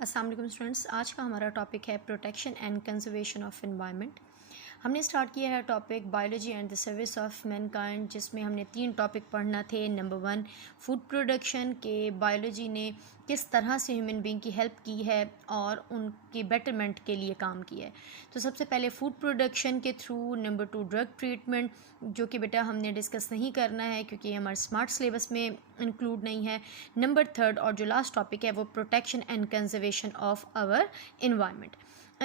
अस्सलाम वालेकुम स्टूडेंट्स, आज का हमारा टॉपिक है protection and conservation of environment. हमने स्टार्ट किया है topic biology and the service of Mankind, जिसमें हमने 3 टॉपिक पढ़ना थे। नंबर 1 फूड प्रोडक्शन के बायोलॉजी ने किस तरह से ह्यूमन बीइंग की हेल्प की है और उनके बेटरमेंट के लिए काम किया है। तो सबसे पहले फूड प्रोडक्शन के थ्रू। नंबर 2 ड्रग ट्रीटमेंट, जो कि बेटा हमने डिस्कस नहीं करना है क्योंकि ये हमारे स्मार्ट सिलेबस में इंक्लूड नहीं है। नंबर 3 और जो लास्ट टॉपिक है वो protection and conservation of our environment.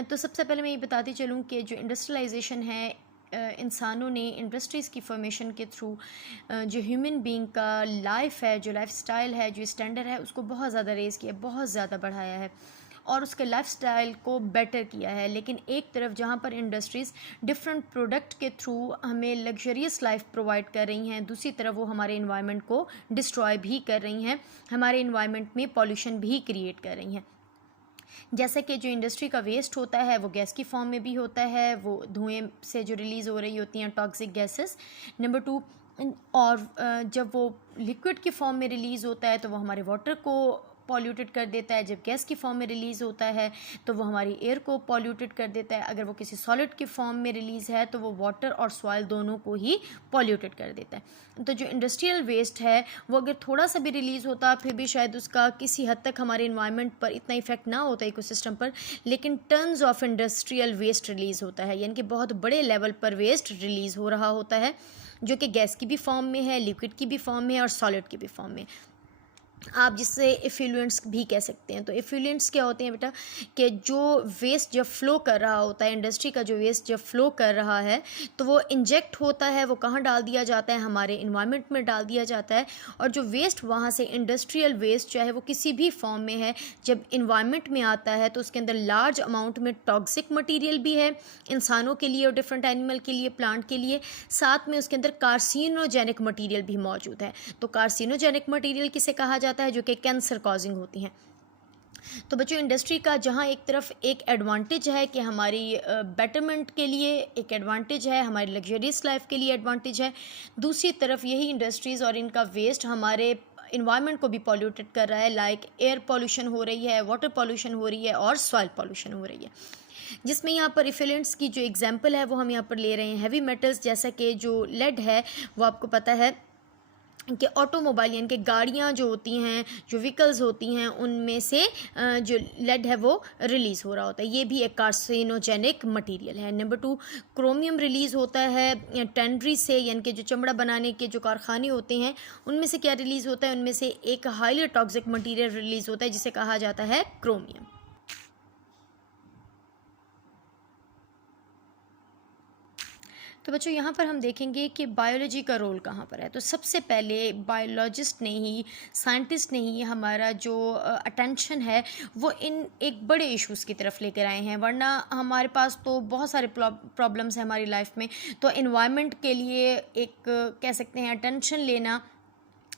तो सबसे पहले मैं ये बताती चलूँ कि जो इंडस्ट्रियलाइजेशन है, इंसानों ने इंडस्ट्रीज़ की फॉर्मेशन के थ्रू जो ह्यूमन बीइंग का लाइफ है, जो लाइफ स्टाइल है, जो स्टैंडर्ड है, उसको बहुत ज़्यादा रेज़ किया, बहुत ज़्यादा बढ़ाया है और उसके लाइफ स्टाइल को बेटर किया है। लेकिन एक तरफ जहाँ पर इंडस्ट्रीज़ डिफरेंट प्रोडक्ट के थ्रू हमें लग्जरियस लाइफ प्रोवाइड कर रही हैं, दूसरी तरफ वो हमारे इन्वायरमेंट को डिस्ट्रॉय भी कर रही हैं, हमारे इन्वायरमेंट में पॉल्यूशन भी क्रिएट कर रही हैं। जैसे कि जो इंडस्ट्री का वेस्ट होता है वो गैस की फॉर्म में भी होता है, वो धुएं से जो रिलीज़ हो रही होती हैं टॉक्सिक गैसेस। नंबर 2 और जब वो लिक्विड की फॉर्म में रिलीज़ होता है तो वो हमारे वाटर को पॉल्यूटेड कर देता है। जब गैस की फॉर्म में रिलीज़ होता है तो वो हमारी एयर को पॉल्यूटेड कर देता है। अगर वो किसी सॉलिड की फॉर्म में रिलीज़ है तो वो वाटर और सॉइल दोनों को ही पॉल्यूटेड कर देता है। तो जो इंडस्ट्रियल वेस्ट है वो अगर थोड़ा सा भी रिलीज़ होता फिर भी शायद उसका किसी हद तक हमारे इन्वायरमेंट पर इतना इफेक्ट ना होता इकोसिस्टम पर, लेकिन tons of industrial waste release होता है, यानी कि बहुत बड़े लेवल पर वेस्ट रिलीज़ हो रहा होता है, जो कि गैस की भी फॉर्म में है, लिक्विड की भी फॉर्म में है और सॉलिड की भी फॉर्म में। आप जिससे इफ्लुएंट्स भी कह सकते हैं। तो इफ्लुएंट्स क्या होते हैं बेटा, कि जो वेस्ट जब फ्लो कर रहा होता है, इंडस्ट्री का जो वेस्ट जब फ्लो कर रहा है तो वो इंजेक्ट होता है, वो कहाँ डाल दिया जाता है, हमारे इन्वायरमेंट में डाल दिया जाता है। और जो वेस्ट वहाँ से इंडस्ट्रियल वेस्ट चाहे वो किसी भी फॉर्म में है, जब इन्वायरमेंट में आता है तो उसके अंदर लार्ज अमाउंट में टॉक्सिक मटीरियल भी है इंसानों के लिए और डिफरेंट एनिमल के लिए, प्लांट के लिए। साथ में उसके अंदर कार्सिनोजेनिक मटीरियल भी मौजूद है। तो कार्सिनोजेनिक मटीरियल किसे कहा जाता है, जो कि कैंसर कॉजिंग होती हैं। तो बच्चों, इंडस्ट्री का जहाँ एक तरफ एक एडवांटेज है कि हमारी बेटरमेंट के लिए एक एडवांटेज है, हमारी लग्जरियस लाइफ के लिए एडवांटेज है, दूसरी तरफ यही इंडस्ट्रीज़ और इनका वेस्ट हमारे इन्वायरमेंट को भी पॉल्यूटेड कर रहा है। लाइक एयर पॉल्यूशन हो रही है, वाटर पॉल्यूशन हो रही है और सॉइल पॉल्यूशन हो रही है। जिसमें यहाँ पर इफिलेंट्स की जो एग्जांपल है वो हम यहाँ पर ले रहे हैं हैवी मेटल्स, जैसा कि जो लेड है वो आपको पता है कि ऑटोमोबाइल यानी कि गाड़ियाँ जो होती हैं, जो व्हीकल्स होती हैं, उनमें से जो लेड है वो रिलीज़ हो रहा होता है। ये भी एक कार्सिनोजेनिक मटेरियल है। नंबर 2 क्रोमियम रिलीज़ होता है टेंड्री से, यानी कि जो चमड़ा बनाने के जो कारखाने होते हैं उनमें से क्या रिलीज़ होता है, उनमें से एक हाईली टॉक्सिक मटीरियल रिलीज़ होता है जिसे कहा जाता है क्रोमियम। तो बच्चों, यहाँ पर हम देखेंगे कि बायोलॉजी का रोल कहाँ पर है। तो सबसे पहले बायोलॉजिस्ट ने ही, साइंटिस्ट ने ही हमारा जो अटेंशन है वो इन एक बड़े इश्यूज़ की तरफ लेकर आए हैं। वरना हमारे पास तो बहुत सारे प्रॉब्लम्स हैं हमारी लाइफ में। तो इन्वायरमेंट के लिए एक कह सकते हैं अटेंशन लेना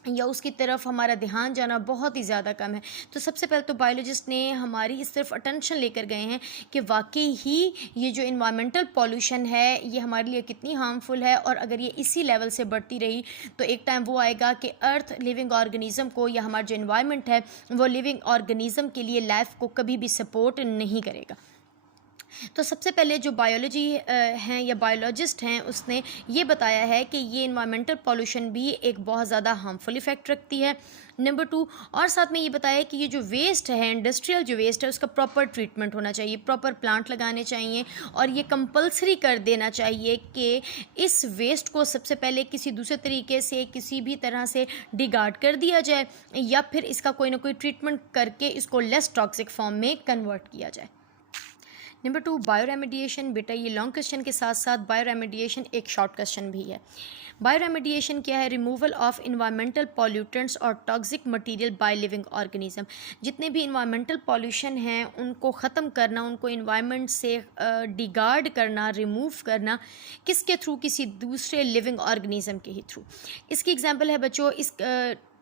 या उसकी तरफ हमारा ध्यान जाना बहुत ही ज़्यादा कम है। तो सबसे पहले तो बायोलॉजिस्ट ने हमारी इस तरफ अटेंशन लेकर गए हैं कि वाकई ही ये जो इन्वायरमेंटल पॉल्यूशन है ये हमारे लिए कितनी हार्मफुल है, और अगर ये इसी लेवल से बढ़ती रही तो एक टाइम वो आएगा कि अर्थ लिविंग ऑर्गेनिज़म को, या हमारा जो इन्वायरमेंट है वो लिविंग ऑर्गेनिज़म के लिए लाइफ को कभी भी सपोर्ट नहीं करेगा। तो सबसे पहले जो बायोलॉजी हैं या बायोलॉजिस्ट हैं उसने ये बताया है कि ये इन्वायरमेंटल पॉल्यूशन भी एक बहुत ज़्यादा हार्मफुल इफ़ेक्ट रखती है। नंबर 2, और साथ में ये बताया कि ये जो वेस्ट है, इंडस्ट्रियल जो वेस्ट है, उसका प्रॉपर ट्रीटमेंट होना चाहिए, प्रॉपर प्लांट लगाने चाहिए, और ये कंपलसरी कर देना चाहिए कि इस वेस्ट को सबसे पहले किसी दूसरे तरीके से, किसी भी तरह से डिगार्ड कर दिया जाए, या फिर इसका कोई ना कोई ट्रीटमेंट करके इसको लेस टॉक्सिक फॉर्म में कन्वर्ट किया जाए। Number 2 bio remediation. बेटा, ये लॉन्ग क्वेश्चन के साथ साथ बायो रेमेडिएशन एक शॉर्ट क्वेश्चन भी है। बायो रेमेडिएशन क्या है? रिमूवल ऑफ इन्वायरमेंटल पॉल्यूटेंट्स और toxic material by living organism. जितने भी इन्वायरमेंटल पॉल्यूशन हैं उनको ख़त्म करना, उनको इन्वायरमेंट से डिगार्ड करना, रिमूव करना, किसके थ्रू? किसी दूसरे लिविंग ऑर्गेनिज्म के ही थ्रू। इसकी एग्जांपल है बच्चों, इस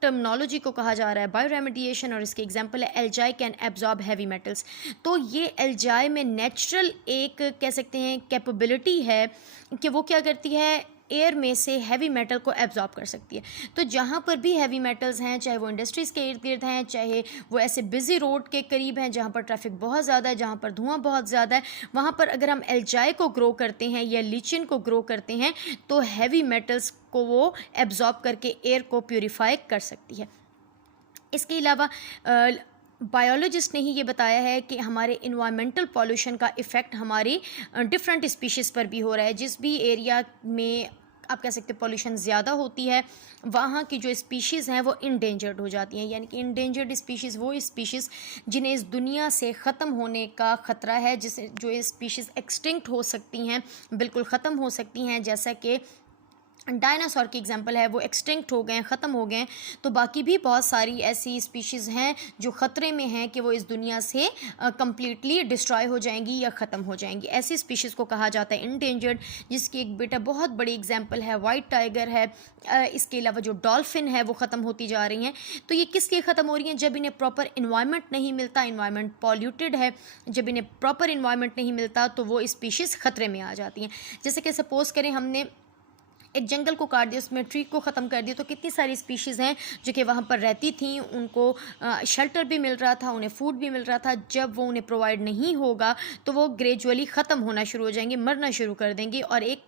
टर्मिनोलॉजी को कहा जा रहा है बायो रेमेडिएशन, और इसके एग्जांपल है एल्जाई कैन एब्जॉर्ब हैवी मेटल्स। तो ये एल्जाई में नेचुरल एक कह सकते हैं कैपेबिलिटी है कि वो क्या करती है, एयर में से हैवी मेटल को एब्जॉर्ब कर सकती है। तो जहाँ पर भी हैवी मेटल्स हैं, चाहे वो इंडस्ट्रीज़ के इर्द गिर्द हैं, चाहे वो ऐसे बिजी रोड के करीब हैं जहाँ पर ट्रैफिक बहुत ज़्यादा है, जहाँ पर धुआं बहुत ज़्यादा है, वहाँ पर अगर हम एल्जाई को ग्रो करते हैं या लीचिन को ग्रो करते हैं तो हैवी मेटल्स को वो एब्जॉर्ब करके एयर को प्यूरिफाई कर सकती है। इसके अलावा बायोलॉजिस्ट ने ही ये बताया है कि हमारे इन्वायरमेंटल पॉल्यूशन का इफ़ेक्ट हमारी डिफरेंट स्पीशीज़ पर भी हो रहा है। जिस भी एरिया में आप कह सकते हैं पॉल्यूशन ज़्यादा होती है, वहाँ की जो स्पीशीज़ हैं वो इंडेंजर्ड हो जाती हैं। यानी कि इंडेंजर्ड स्पीशीज़ वो स्पीशीज़ जिन्हें इस दुनिया से ख़त्म होने का ख़तरा है, जिसे जो ये स्पीशीज़ एक्सटिंक्ट हो सकती हैं, बिल्कुल ख़त्म हो सकती हैं। जैसा कि डायनासोर की एग्जांपल है, वो एक्सटिंक्ट हो गए हैं, ख़त्म हो गए हैं। तो बाकी भी बहुत सारी ऐसी स्पीशीज़ हैं जो ख़तरे में हैं कि वो इस दुनिया से कम्प्लीटली डिस्ट्रॉय हो जाएंगी या ख़त्म हो जाएंगी। ऐसी स्पीशीज़ को कहा जाता है इंडेंजर्ड, जिसकी एक बेटा बहुत बड़ी एग्जांपल है वाइट टाइगर है। इसके अलावा जो डॉल्फिन है वो ख़त्म होती जा रही हैं। तो ये किस लिए ख़त्म हो रही हैं? जब इन्हें प्रॉपर इन्वायरमेंट नहीं मिलता, इन्वायरमेंट पॉल्यूटेड है, जब इन्हें प्रॉपर इन्वायरमेंट नहीं मिलता तो वो स्पीशीज़ ख़तरे में आ जाती हैं। जैसे कि सपोज़ करें हमने एक जंगल को काट दिया, उसमें ट्री को ख़त्म कर दिया, तो कितनी सारी स्पीशीज़ हैं जो कि वहाँ पर रहती थी, उनको शेल्टर भी मिल रहा था, उन्हें फूड भी मिल रहा था। जब वो उन्हें प्रोवाइड नहीं होगा तो वो ग्रेजुअली ख़त्म होना शुरू हो जाएंगे, मरना शुरू कर देंगे, और एक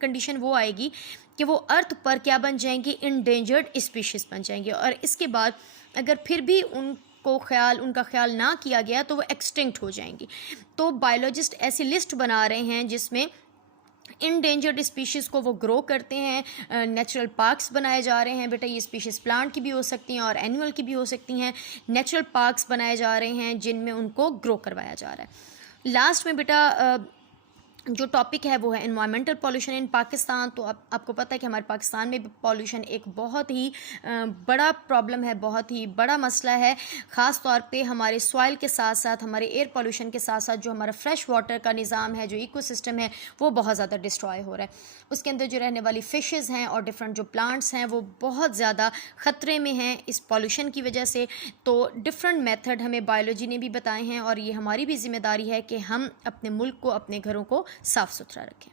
कंडीशन वो आएगी कि वो अर्थ पर क्या बन जाएंगी? इंडेंजर्ड स्पीशीज़ बन जाएंगे। और इसके बाद अगर फिर भी उनका ख्याल ना किया गया तो वो एक्सटिंक्ट हो जाएंगी। तो बायोलॉजिस्ट ऐसी लिस्ट बना रहे हैं जिसमें इंडेंजर्ड स्पीशीज़ को वो ग्रो करते हैं। नेचुरल पार्क्स बनाए जा रहे हैं। बेटा ये स्पीशीज़ प्लांट की भी हो सकती हैं और एनिमल की भी हो सकती हैं। नेचुरल पार्क्स बनाए जा रहे हैं जिनमें उनको ग्रो करवाया जा रहा है। लास्ट में बेटा जो टॉपिक है वो है एनवायरमेंटल पॉल्यूशन इन पाकिस्तान। तो आपको पता है कि हमारे पाकिस्तान में भी पॉल्यूशन एक बहुत ही बड़ा प्रॉब्लम है, बहुत ही बड़ा मसला है। ख़ास तौर पे हमारे सॉइल के साथ साथ, हमारे एयर पॉल्यूशन के साथ साथ जो हमारा फ्रेश वाटर का निज़ाम है, जो इकोसिस्टम है, वो बहुत ज़्यादा डिस्ट्रॉय हो रहा है। उसके अंदर जो रहने वाली फ़िशेज़ हैं और डिफरेंट जो प्लांट्स हैं वो बहुत ज़्यादा ख़तरे में हैं इस पॉल्यूशन की वजह से। तो डिफरेंट मेथड हमें बायोलॉजी ने भी बताए हैं और ये हमारी भी ज़िम्मेदारी है कि हम अपने मुल्क को, अपने घरों को साफ़ सुथरा रखें।